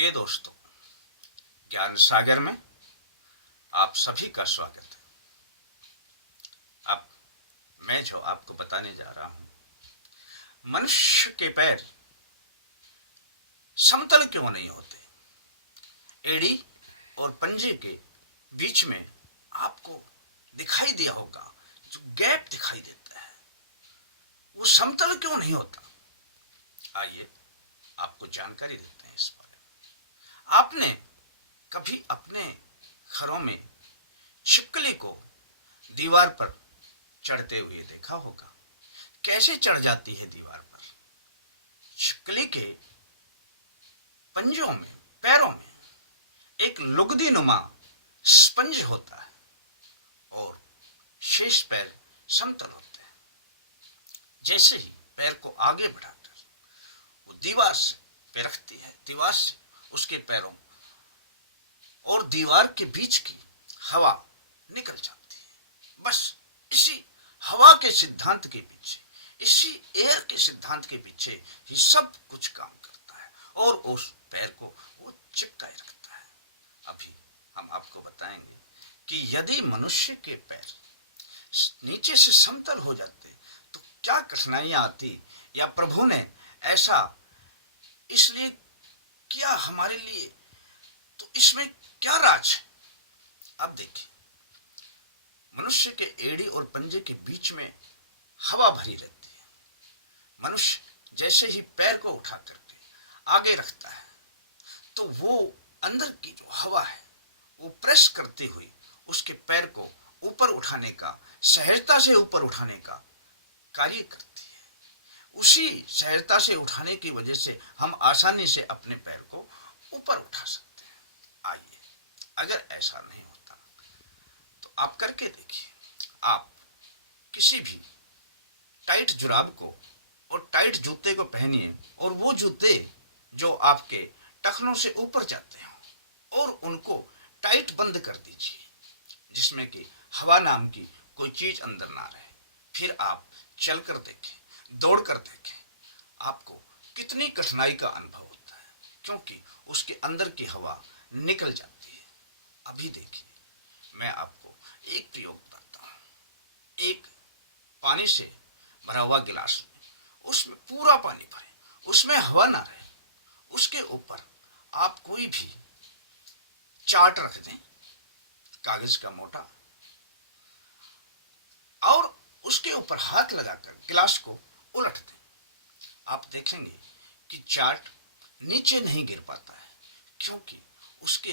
प्रिय दोस्तों, ज्ञान सागर में आप सभी का स्वागत है। अब मैं जो आपको बताने जा रहा हूं, मनुष्य के पैर समतल क्यों नहीं होते। एड़ी और पंजे के बीच में आपको दिखाई दिया होगा, जो गैप दिखाई देता है, वो समतल क्यों नहीं होता। आइए आपको जानकारी देते हैं इस बारे में। आपने कभी अपने घरों में छिपकली को दीवार पर चढ़ते हुए देखा होगा। कैसे चढ़ जाती है दीवार पर। छिपकली के पंजों में, पैरों में एक लुगदी नुमा स्पंज होता है और शेष पैर समतल होते हैं। जैसे ही पैर को आगे बढ़ाकर वो दीवार से पैर रखती है, दीवार से उसके पैरों और दीवार के बीच की हवा निकल जाती है। बस इसी हवा के सिद्धांत के पीछे, इसी एयर के सिद्धांत के पीछे ही सब कुछ काम करता है और उस पैर को वो चिपकाए रखता है। अभी हम आपको बताएंगे कि यदि मनुष्य के पैर नीचे से समतल हो जाते तो क्या कठिनाइयां आती, या प्रभु ने ऐसा इसलिए किया हमारे लिए, तो इसमें क्या राज है। अब देखिए, मनुष्य के एड़ी और पंजे के बीच में हवा भरी रहती है। मनुष्य जैसे ही पैर को उठा करके आगे रखता है तो वो अंदर की जो हवा है वो प्रेस करती हुई उसके पैर को ऊपर उठाने का, सहजता से ऊपर उठाने का कार्य करती है। उसी सहजता से उठाने की वजह से हम आसानी से अपने पैर को ऊपर उठा सकते हैं। आइए, अगर ऐसा नहीं होता तो आप करके देखिए। आप किसी भी टाइट जुराब को और टाइट जूते को पहनिए और वो जूते जो आपके टखनों से ऊपर जाते हो और उनको टाइट बंद कर दीजिए, जिसमें कि हवा नाम की कोई चीज अंदर ना रहे। फिर आप चलकर देखें, दौड़कर देखें, आपको कितनी कठिनाई का अनुभव होता है, क्योंकि उसके अंदर की हवा निकल जाती है। अभी देखिए, मैं आपको एक प्रयोग करता हूं। एक पानी से भरा हुआ गिलास में, उसमें पूरा पानी भरे, उसमें हवा ना रहे, उसके ऊपर आप कोई भी चार्ट रख दें, कागज का मोटा, और उसके ऊपर हाथ लगाकर गिलास को उलट दें। आप देखेंगे कि चार्ट नीचे नहीं गिर पाता है, क्योंकि उसके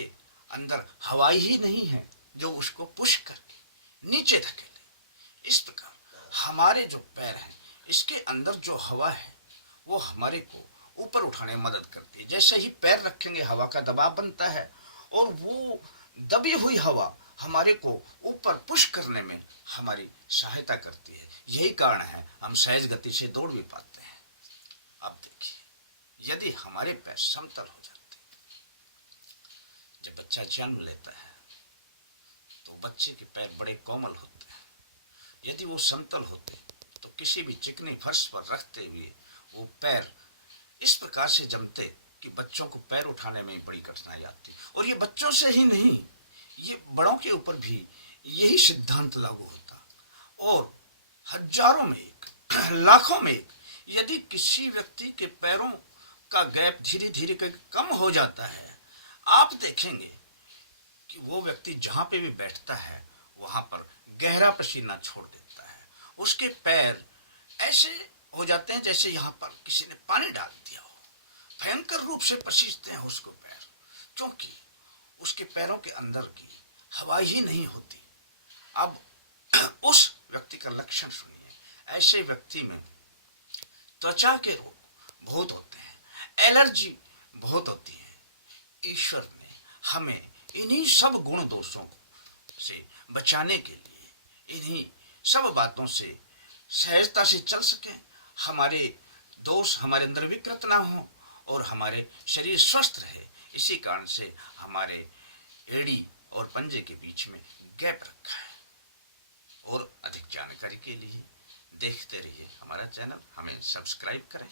अंदर हवा ही नहीं है जो उसको पुश करके नीचे धकेले। इस प्रकार हमारे जो पैर हैं, इसके अंदर जो हवा है वो हमारे को ऊपर उठाने में मदद करती है। जैसे ही पैर रखेंगे हवा का दबाव बनता है और वो दबी हुई हवा हमारे को ऊपर पुश करने में हमारी सहायता करती है। यही कारण है हम सहज गति से दौड़ भी पाते हैं। अब देखिए, यदि हमारे पैर समतल हो जाते, जब बच्चा जन्म लेता है तो बच्चे के पैर बड़े कोमल होते हैं। यदि वो समतल होते तो किसी भी चिकनी फर्श पर रखते हुए वो पैर इस प्रकार से जमते कि बच्चों को पैर उठाने में बड़ी कठिनाई आती। और ये बच्चों से ही नहीं, ये बड़ों के ऊपर भी यही सिद्धांत लागू होता। और हजारों में एक, लाखों में एक, यदि किसी व्यक्ति के पैरों का गैप धीरे धीरे कम हो जाता है, आप देखेंगे कि वो व्यक्ति जहां पे भी बैठता है वहां पर गहरा पसीना छोड़ देता है। उसके पैर ऐसे हो जाते हैं जैसे यहाँ पर किसी ने पानी डाल दिया हो। भयंकर रूप से पसीजते हैं उसको पैर, क्योंकि उसके पैरों के अंदर की हवा ही नहीं होती। अब उस व्यक्ति का लक्षण सुनिए। ऐसे व्यक्ति में त्वचा के रोग बहुत होते हैं, एलर्जी बहुत होती है। ईश्वर ने हमें इन्हीं सब गुण दोषों से बचाने के लिए, इन्हीं सब बातों से सहजता से चल सके, हमारे दोष हमारे अंदर विकृत ना हो और हमारे शरीर स्वस्थ रहे, इसी कारण से हमारे एड़ी और पंजे के बीच में गैप रखा है। और अधिक जानकारी के लिए देखते रहिए हमारा चैनल, हमें सब्सक्राइब करें।